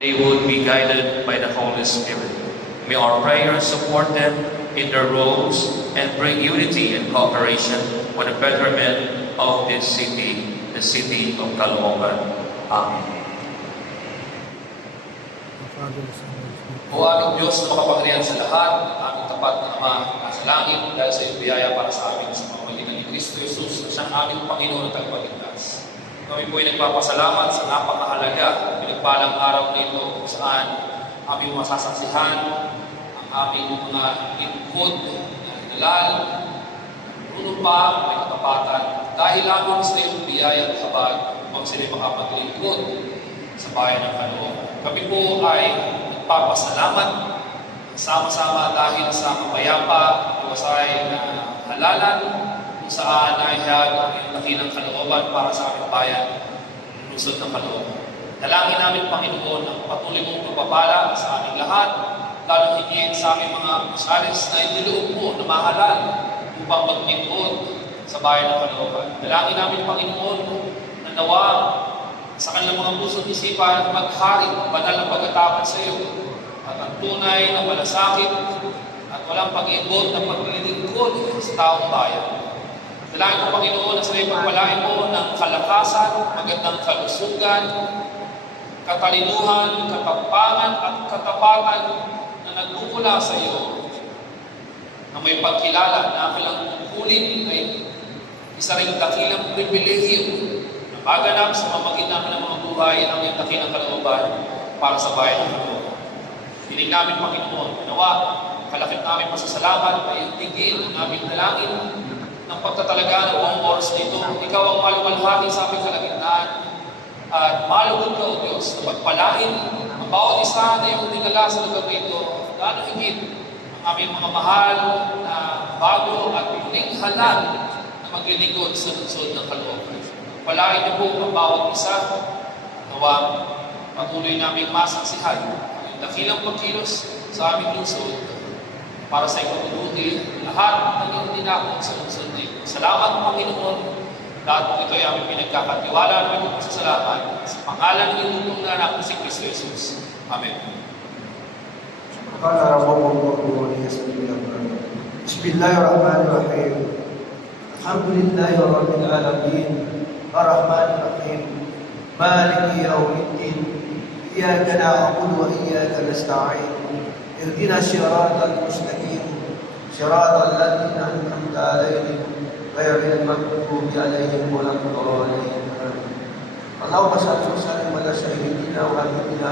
they would be guided by the Holy Spirit. May our prayers support them in their roles and bring unity and cooperation for the betterment of this city, the city of Caloocan. Amen. O aming Diyos na makapangyarihan sa lahat, aming tapat na Ama nasa langit, dahil sa iyong biyaya para sa amin sa pamamagitan ni Kristo Jesus na siyang aming Panginoon at Tagapagligtas. Kami po ay nagpapasalamat sa napakahalaga pinagpalang araw nito kung saan aming masasaksihan ang aming mga lingkod na hinalal, puno pa, may katapatan, dahil lamang sa iyong biyaya at habag upang sila makapaglingkod sa bayan ng Caloocan. Kami po ay nagpapasalamat sama-sama dahil sa mapayapa at iwasay na halalan kung saan naihag ang iyong dakilang kalooban para sa aming bayan ng lungsod ng Caloocan. Dalangin namin, Panginoon, ang patuloy mong pagpapala sa aming lahat, lalong higit sa aming mga Gonzales na iniloob mo na mahalal upang maglingkod sa bayan ng Caloocan. Dalangin namin, Panginoon, na nawa sa kanilang mga puso't isipan maghari ang banal na pagkatapat sa iyo at ang tunay na malasakit at walang pag-iibot na paglilingkod sa taong bayan. Dalangin mo, Panginoon, na sila pagpalain mo ng kalakasan, magandang kalusugan, katalinuhan, katapangan at katapatan na nagmumula sa iyo, na may pagkilala na kailang tungkulin ay isa ring dakilang pribilehyo na maganap sa mamagitan ng mga buhay ang iyong dakilang kalooban para sa bayan ng Caloocan. Hiling namin, Panginoon, nawa, kalakip namin pasasalamat ay tigil ang aming dalangin ng pagtatalaga ng buong oras nito. Ikaw ang malumalhati sa aming kalagitnaan at malugod ka, O Diyos, na pagpalain ang bawat isa na iyong dinala sa lugar nito, lalo higit ang aming mga mahal na bago at muling halal na maglilingkod sa lungsod ng Caloocan. Palain niyo po ang bawat isa at nawa patuloy naming masaksihan ang dakilang pagkilos sa aming lungsod para sa ikabubuti lahat ng iyong dinakot sa lungsod na ito. Salamat, Panginoon. Lahat po ito ay aming pinagkakatiwala at may pasasalamat sa pangalan ng iyong na anak na si Kristo Jesus. Amen. Bismillahirrahmanirrahim. Alhamdulillahi rabbil alamin. Ar-Rahmanir Rahim. Maliki yawmiddin. Iyyaka na'budu wa iyyaka nasta'in. Ihdina siratal mustaqim. Siratal ladzina an'amta 'alaihim ghairil maghdubi 'alaihim waladdallin. Allahumma shalli wa sallim ala sayyidina wa habibina